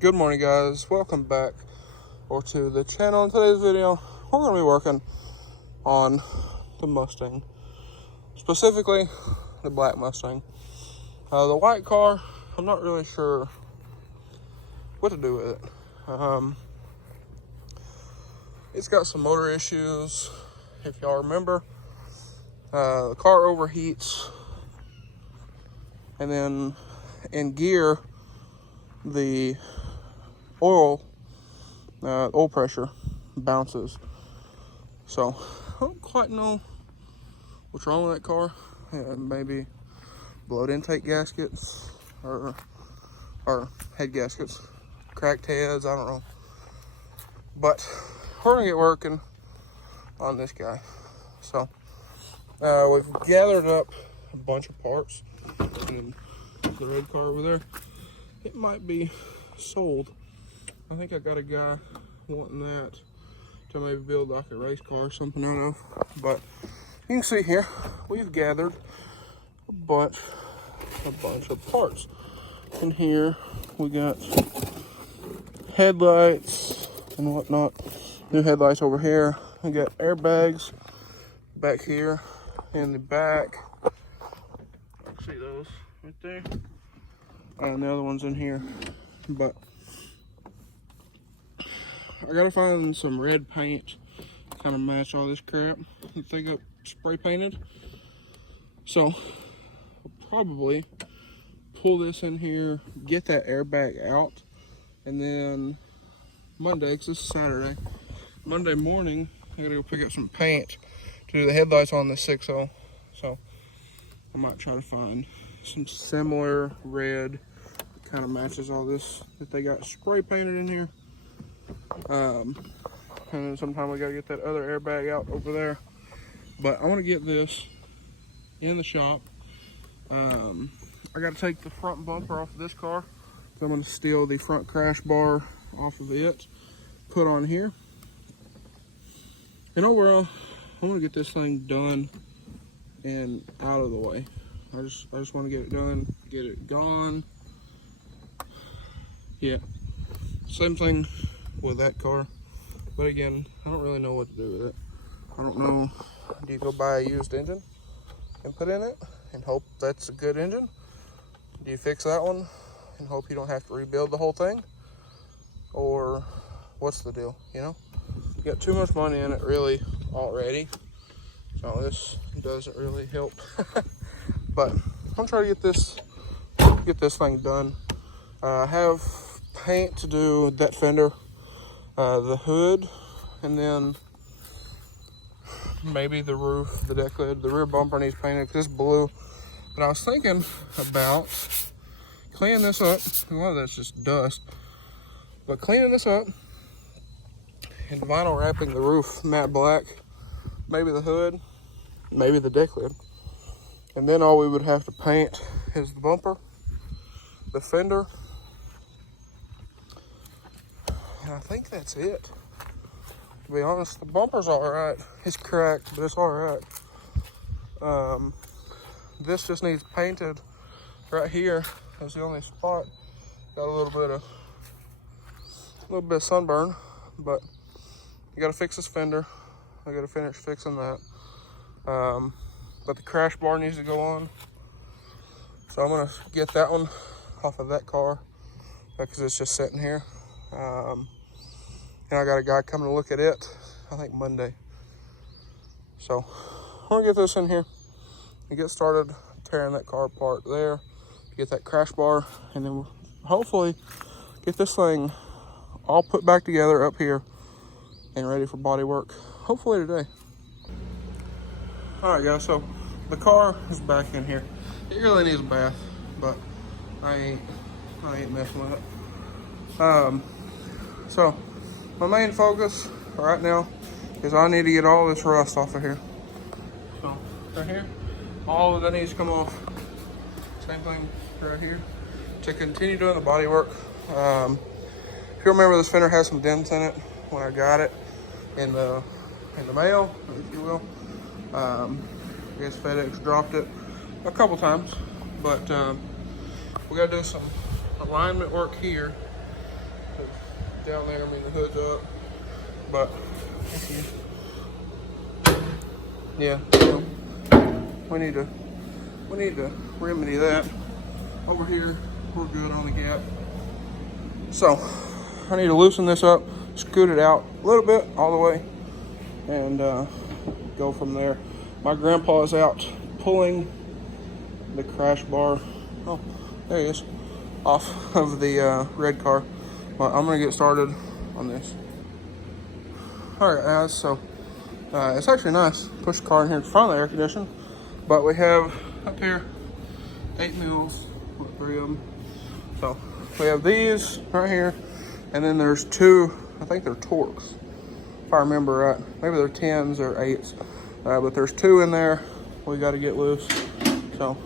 Good morning, guys. Welcome back to the channel. In today's video, we're going to be working on the Mustang, specifically the black Mustang. The white car, I'm not really sure what to do with it. It's got some motor issues. If y'all remember, the car overheats, and then in gear, the oil pressure bounces. So I don't quite know what's wrong with that car. Maybe blown intake gaskets or head gaskets, cracked heads, I don't know. But we're gonna get working on this guy. So we've gathered up a bunch of parts, and the red car over there, it might be sold. I think I got a guy wanting that to maybe build like a race car or something out of. But you can see here, we've gathered a bunch of parts. In here, we got headlights and whatnot. New headlights over here. We got airbags back here in the back. See those right there? And the other one's in here. But I gotta find some red paint kind of match all this crap that they got spray painted. So I'll probably pull this in here, get that airbag out, and then Monday, because this is Saturday, Monday morning, I gotta go pick up some paint to do the headlights on the 6.0. So I might try to find some similar red that kind of matches all this that they got spray painted in here. And then sometime we gotta get that other airbag out over there. But I want to get this in the shop. I gotta take the front bumper off of this car. So I'm gonna steal the front crash bar off of it, put on here. And overall, I want to get this thing done and out of the way. I just want to get it done, get it gone. Yeah, same thing with that car, but again, I don't really know what to do with it. I don't know, do you go buy a used engine and put in it and hope that's a good engine? Do you fix that one and hope you don't have to rebuild the whole thing? Or what's the deal, you know? You got too much money in it really already, so this doesn't really help. But I'm gonna try to get this thing done. I have paint to do that fender, the hood, and then maybe the roof, the deck lid. The rear bumper needs painted because it's blue. But I was thinking about cleaning this up. A lot of that's just dust. But cleaning this up and vinyl wrapping the roof matte black, maybe the hood, maybe the deck lid. And then all we would have to paint is the bumper, the fender, and I think that's it. To be honest, the bumper's all right. It's cracked, but it's all right. This just needs painted right here. That's the only spot. Got a little bit of sunburn, but you gotta fix this fender. I gotta finish fixing that. But the crash bar needs to go on. So I'm gonna get that one off of that car because it's just sitting here. And I got a guy coming to look at it, I think Monday. So I'm gonna get this in here and get started tearing that car apart there, get that crash bar, and then we'll hopefully get this thing all put back together up here and ready for body work, hopefully today. All right, guys, so the car is back in here. It really needs a bath, but I ain't messing with it. So my main focus right now is I need to get all this rust off of here. So right here, all of that needs to come off. Same thing right here. To continue doing the body work. If you remember, this fender has some dents in it when I got it in the mail, if you will. I guess FedEx dropped it a couple times, but we gotta do some alignment work here down there, I mean the hood's up. But yeah, so we need to remedy that. Over here, we're good on the gap. So I need to loosen this up, scoot it out a little bit all the way, and go from there. My grandpa is out pulling the crash bar. Oh, there he is, off of the red car. But I'm gonna get started on this. All right, guys. So it's actually nice. Push the car in here in front of the air conditioner, but we have up here 8 mules, 3 of them. So we have these right here, and then there's 2. I think they're Torques, if I remember right. Maybe they're 10s or 8s, but there's 2 in there. We got to get loose. So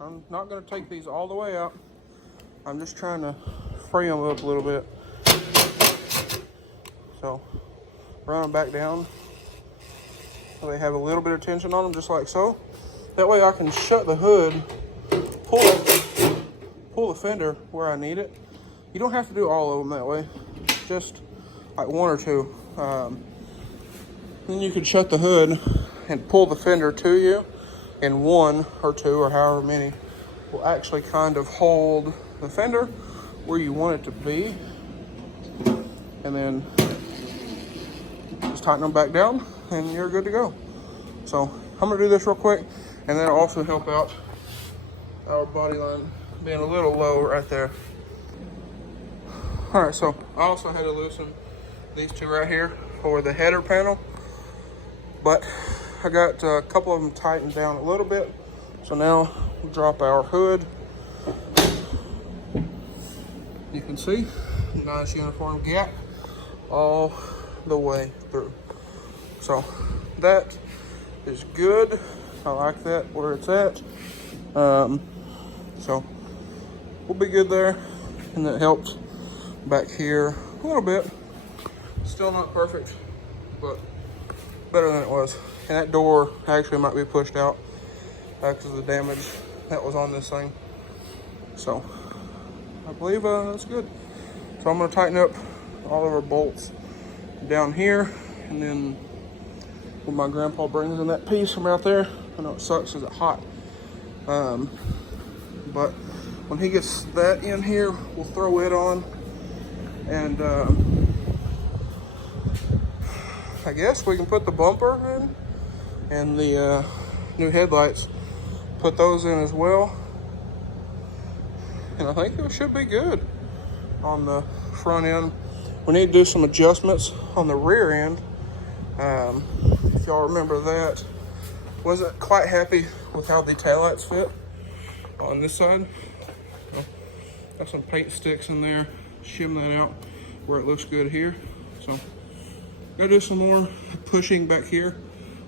I'm not going to take these all the way out. I'm just trying to free them up a little bit. So run them back down so they have a little bit of tension on them, just like so. That way I can shut the hood, pull the fender where I need it. You don't have to do all of them that way, just like 1 or 2. Then you can shut the hood and pull the fender to you, and 1 or 2 or however many will actually kind of hold the fender where you want it to be. And then just tighten them back down and you're good to go. So I'm gonna do this real quick, and that'll also help out our body line being a little low right there. All right, so I also had to loosen these 2 right here for the header panel, but I got a couple of them tightened down a little bit. So now we'll drop our hood. You can see, nice uniform gap all the way through. So that is good. I like that where it's at. So we'll be good there, and that helped back here a little bit. Still not perfect, but better than it was. And that door actually might be pushed out because of the damage that was on this thing. So I believe that's good. So I'm going to tighten up all of our bolts down here, and then when my grandpa brings in that piece from out there, I know it sucks because it's hot, but when he gets that in here, we'll throw it on, and I guess we can put the bumper in and the new headlights, put those in as well, and I think it should be good on the front end. We need to do some adjustments on the rear end. If y'all remember that, wasn't quite happy with how the taillights fit on this side. So, got some paint sticks in there, shim that out where it looks good here. So gotta do some more pushing back here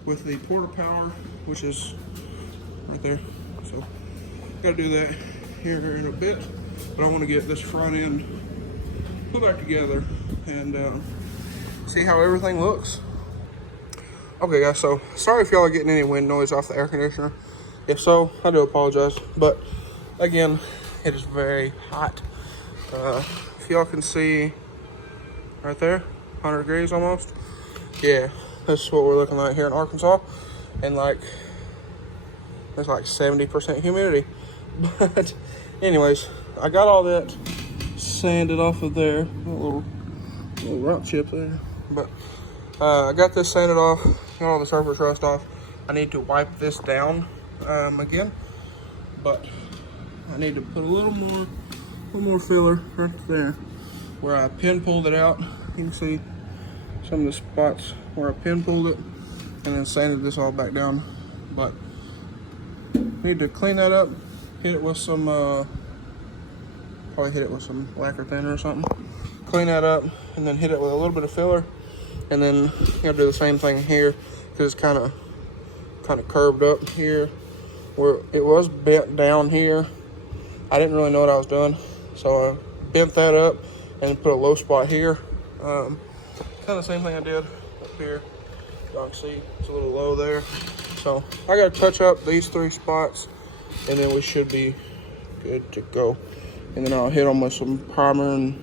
with the porta power, which is right there. So gotta do that here in a bit, but I want to get this front end put back together and see how everything looks. Okay guys, so sorry if y'all are getting any wind noise off the air conditioner. If so, I do apologize, but again, it is very hot. If y'all can see right there, 100 degrees almost. Yeah, this is what we're looking like here in Arkansas, and like there's like 70% humidity. But anyways, I got all that sanded off of there, a little rock chip there, but I got this sanded off, got all the surface rust off. I need to wipe this down again, but I need to put a little more filler right there where I pin pulled it out. You can see some of the spots where I pin pulled it, and then sanded this all back down. But need to clean that up, hit it with some probably hit it with some lacquer thinner or something, clean that up, and then hit it with a little bit of filler, and then you gotta do the same thing here because it's kind of curved up here where it was bent down here. I didn't really know what I was doing, so I bent that up and put a low spot here. Kind of the same thing I did up here. Y'all can see it's a little low there. So I gotta touch up these 3 spots, and then we should be good to go. and then I'll hit them with some primer and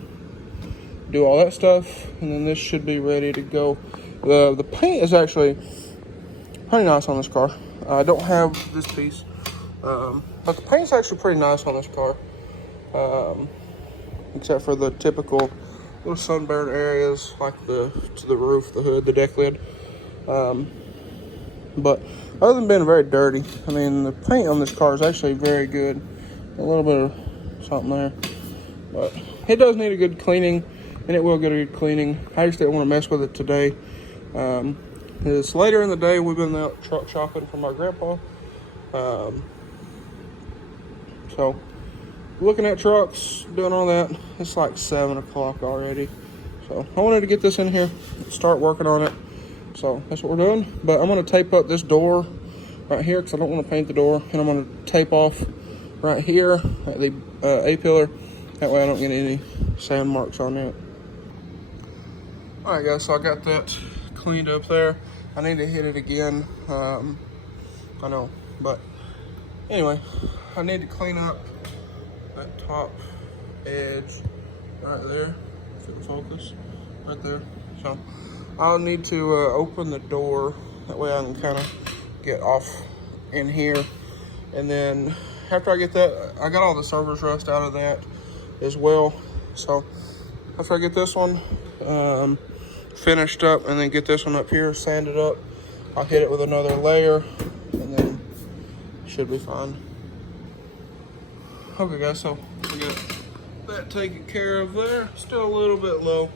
do all that stuff, and then this should be ready to go. The paint is actually pretty nice on this car. I don't have this piece, but the paint's actually pretty nice on this car, except for the typical little sunburn areas like to the roof, the hood, the deck lid. But other than being very dirty, I mean, the paint on this car is actually very good. A little bit of something there, but it does need a good cleaning, and it will get a good cleaning. I just didn't want to mess with it today. It's later in the day. We've been out truck shopping for my grandpa. So looking at trucks, doing all that. It's like 7 o'clock already. So I wanted to get this in here, start working on it. So that's what we're doing. But I'm going to tape up this door right here because I don't want to paint the door. And I'm going to tape off right here at the A-pillar. That way I don't get any sand marks on it. Alright guys, so I got that cleaned up there. I need to hit it again. I know, but anyway, I need to clean up that top edge right there. If it will focus, right there. So I'll need to open the door. That way I can kind of get off in here. And then after I get that, I got all the surface rust out of that as well. So after I get this one finished up and then get this one up here sanded up, I'll hit it with another layer and then it should be fine. Okay guys, so we got that taken care of there. Still a little bit low,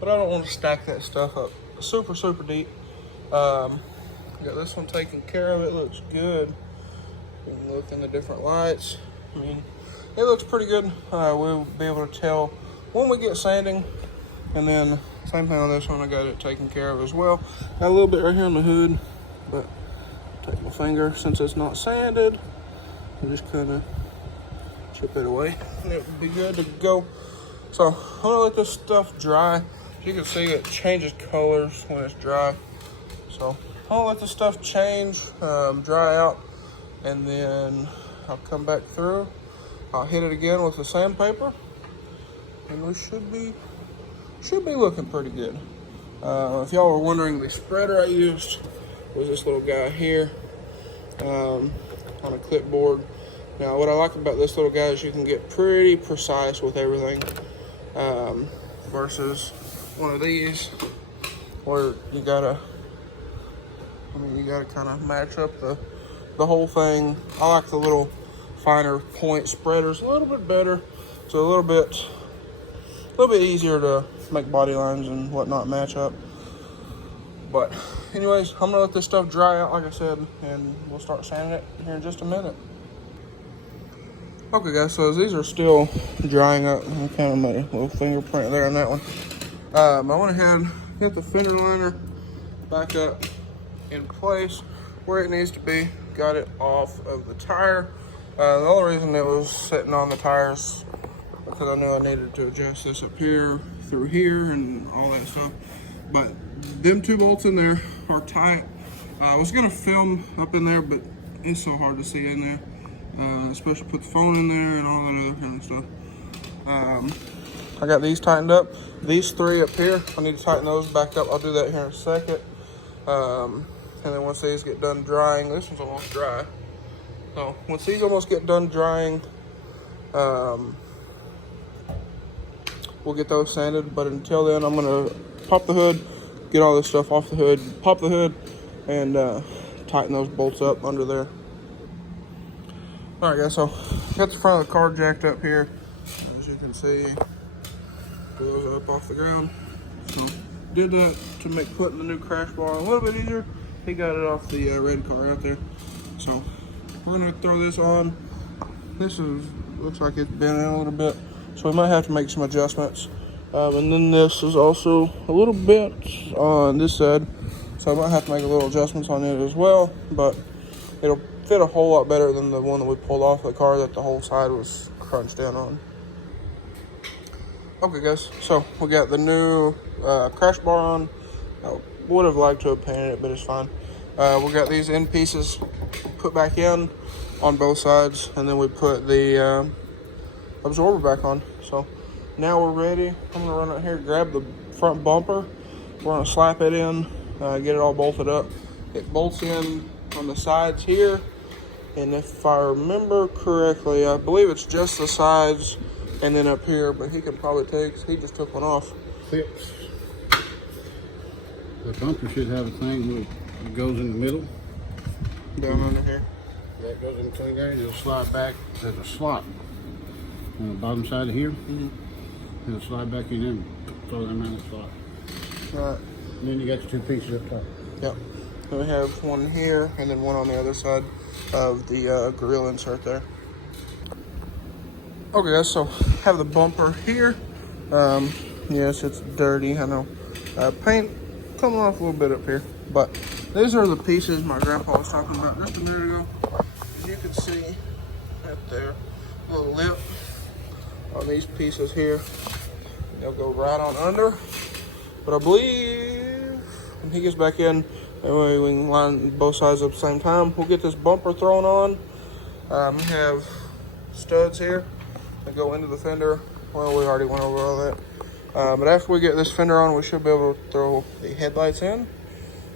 but I don't want to stack that stuff up super deep. Got this one taken care of. It looks good. You can look in the different lights. I mean, it looks pretty good. We'll be able to tell when we get sanding. And then same thing on this one, I got it taken care of as well. Got a little bit right here on the hood, but take my finger, since it's not sanded, I just kind of chip it away and it will be good to go. So I'm gonna let this stuff dry. As you can see, it changes colors when it's dry. So I'm gonna let this stuff change, dry out, and then I'll come back through. I'll hit it again with the sandpaper, and we should be looking pretty good. If y'all were wondering, the spreader I used was this little guy here on a clipboard. Now, what I like about this little guy is you can get pretty precise with everything, versus one of these where you gotta kind of match up the whole thing. I like the little finer point spreaders a little bit better. So a little bit easier to make body lines and whatnot match up. But anyways, I'm gonna let this stuff dry out like I said, and we'll start sanding it here in just a minute. Okay guys, so as these are still drying up, I kind of made a little fingerprint there on that one. I went ahead, get the fender liner back up in place where it needs to be. Got it off of the tire. The only reason it was sitting on the tires because I knew I needed to adjust this up here, through here, and all that stuff. But them 2 bolts in there are tight. I was gonna film up in there, but it's so hard to see in there. Especially put the phone in there and all that other kind of stuff. I got these tightened up. These 3 up here, I need to tighten those back up. I'll do that here in a second. And then once these get done drying, this one's almost dry. So once these almost get done drying, we'll get those sanded. But until then, I'm gonna pop the hood, get all this stuff off the hood, pop the hood, and tighten those bolts up under there. All right guys, so got the front of the car jacked up here. As you can see, goes up off the ground. So did that to make putting the new crash bar a little bit easier. He got it off the red car out there. So we're gonna throw this on. This looks like it's bent in a little bit, so we might have to make some adjustments. And then this is also a little bit on this side, so I might have to make a little adjustments on it as well, but it'll fit a whole lot better than the one that we pulled off the car that the whole side was crunched down on. Okay guys, so we got the new crash bar on. I would have liked to have painted it, but it's fine. We got these end pieces put back in on both sides, and then we put the absorber back on. So now we're ready. I'm gonna run out here, grab the front bumper. We're gonna slap it in, get it all bolted up. It bolts in on the sides here. And if I remember correctly, I believe it's just the sides and then up here, but he could probably he just took one off. Clips. The bumper should have a thing that goes in the middle. Down under here. That goes in between there, and it'll slide back. There's a slot on the bottom side of here. And it'll slide back in there and throw them around the slot. Right. And then you got the two pieces up top. Yep. So we have one here and then one on the other side of the grill insert there. Okay guys, so have the bumper here. Yes, it's dirty, I know. Paint coming off a little bit up here, but these are the pieces my grandpa was talking about just a minute ago. As you can see right there, a little lip on these pieces here. They'll go right on under, but I believe when he gets back in, that way we can line both sides up at the same time. We'll get this bumper thrown on. We have studs here that go into the fender. Well, we already went over all that. But after we get this fender on, we should be able to throw the headlights in.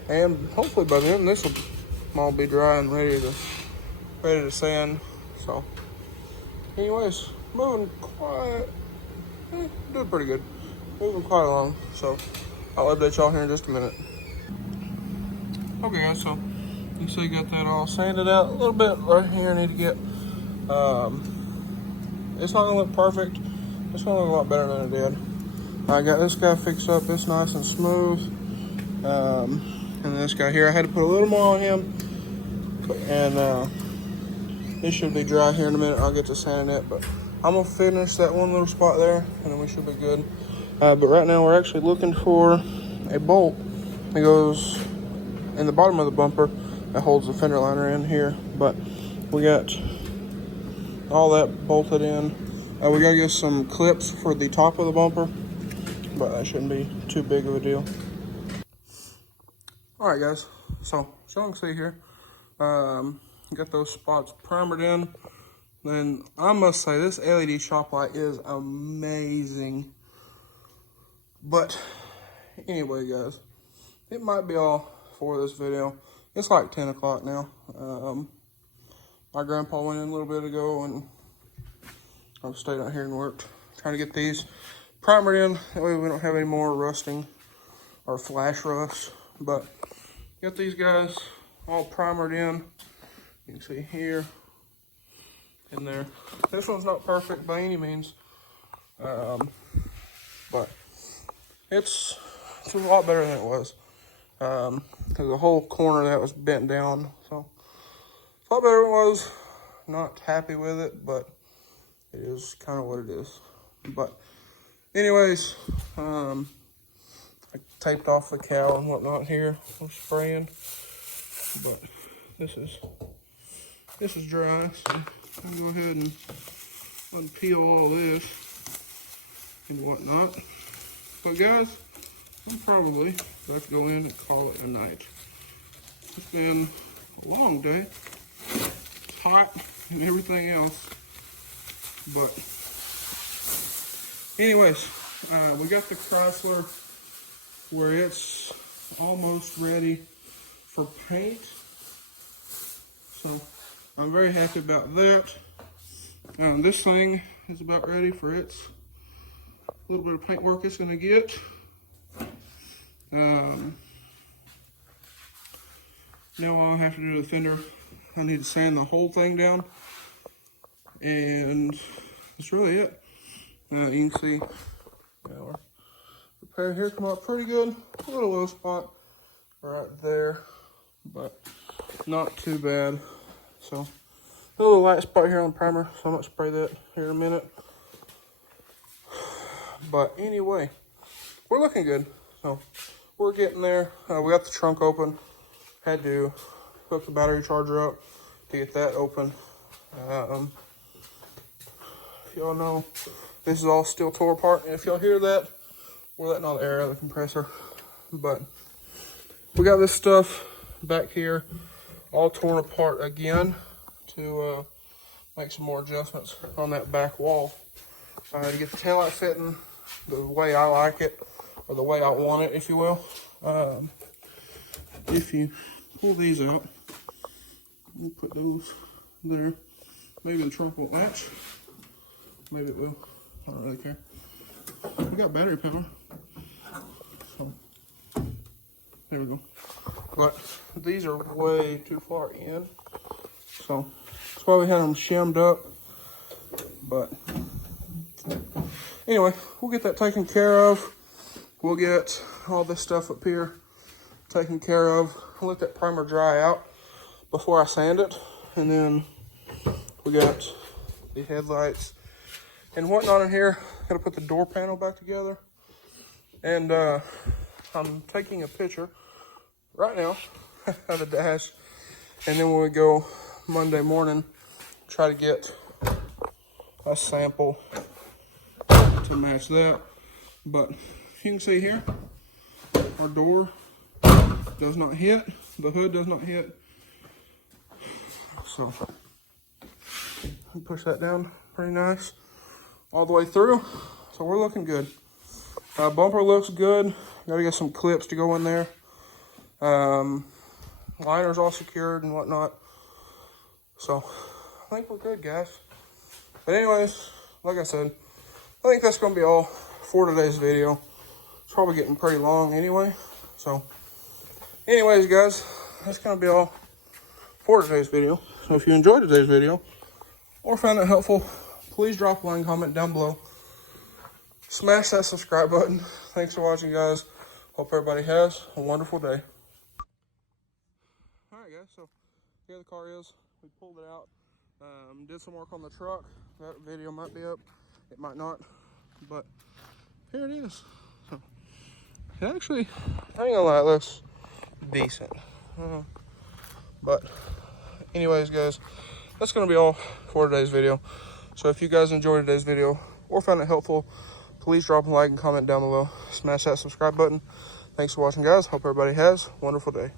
And hopefully by then, this will all be dry and ready to sand. So, anyways, moving doing pretty good. Moving quite along. So, I'll update y'all here in just a minute. Okay guys, so you see got that all sanded out. A little bit right here I need to get, it's not gonna look perfect. It's gonna look a lot better than it did. I got this guy fixed up, it's nice and smooth. And this guy here, I had to put a little more on him. And this should be dry here in a minute. I'll get to sanding it, but I'm gonna finish that one little spot there and then we should be good. But right now we're actually looking for a bolt that goes in the bottom of the bumper that holds the fender liner in here, but we got all that bolted in. We gotta get some clips for the top of the bumper, but that shouldn't be too big of a deal. All right, guys. So as y'all can see here, got those spots primered in. Then I must say this LED shop light is amazing. But anyway, guys, it might be all for this video. It's like 10 o'clock now. My grandpa went in a little bit ago and I stayed out here and worked trying to get these primered in. That way we don't have any more rusting or flash rust. But got these guys all primered in. You can see here and there. This one's not perfect by any means, but it's a lot better than it was. Because the whole corner that was bent down, so it's a lot better than it was. Not happy with it, but it is kind of what it is. But anyways, I taped off the cowl and whatnot here. I'm spraying, but this is dry, so I'll go ahead and unpeel all this and whatnot. But guys, I'm probably about to go in and call it a night. It's been a long day. It's hot and everything else. But anyways, we got the Chrysler where it's almost ready for paint. So I'm very happy about that. This thing is about ready for its little bit of paint work it's gonna get. Now all I have to do to the fender, I need to sand the whole thing down, and that's really it. You can see our repair here come out pretty good. A little low spot right there, but not too bad. So a little light spot here on the primer, so I'm gonna spray that here in a minute. But anyway, we're looking good. So we're getting there. We got the trunk open. Had to hook the battery charger up to get that open. If y'all know, this is all still tore apart. And if y'all hear that, we're letting all the air out of the compressor. But we got this stuff back here all torn apart again to make some more adjustments on that back wall. to get the taillight fitting the way I like it, or the way I want it, if you will. If you pull these out, we'll put those there. Maybe the trunk won't latch. Maybe it will. I don't really care. We got battery power. So, there we go. But these are way too far in. So, that's why we had them shimmed up. But, anyway, we'll get that taken care of. We'll get all this stuff up here taken care of. I'll let that primer dry out before I sand it. And then we got the headlights and whatnot in here. Gotta put the door panel back together. And I'm taking a picture right now of the dash. And then when we go Monday morning, try to get a sample to match that. But if you can see here, our door does not hit, the hood does not hit. So push that down pretty nice all the way through. So we're looking good. Bumper looks good. Gotta get some clips to go in there. Liner's all secured and whatnot. So I think we're good, guys. But anyways, like I said, I think that's gonna be all for today's video. It's probably getting pretty long anyway. So anyways, guys, that's gonna be all for today's video. So if you enjoyed today's video or found it helpful, please drop a line comment down below. Smash that subscribe button. Thanks for watching, guys. Hope everybody has a wonderful day. Alright, guys, so here the car is. We pulled it out. Did some work on the truck. That video might be up. It might not. But here it is. So, it actually, I ain't gonna lie, it looks decent. But anyways, guys, that's gonna be all for today's video. So if you guys enjoyed today's video or found it helpful, please drop a like and comment down below. Smash that subscribe button. Thanks for watching, guys. Hope everybody has a wonderful day.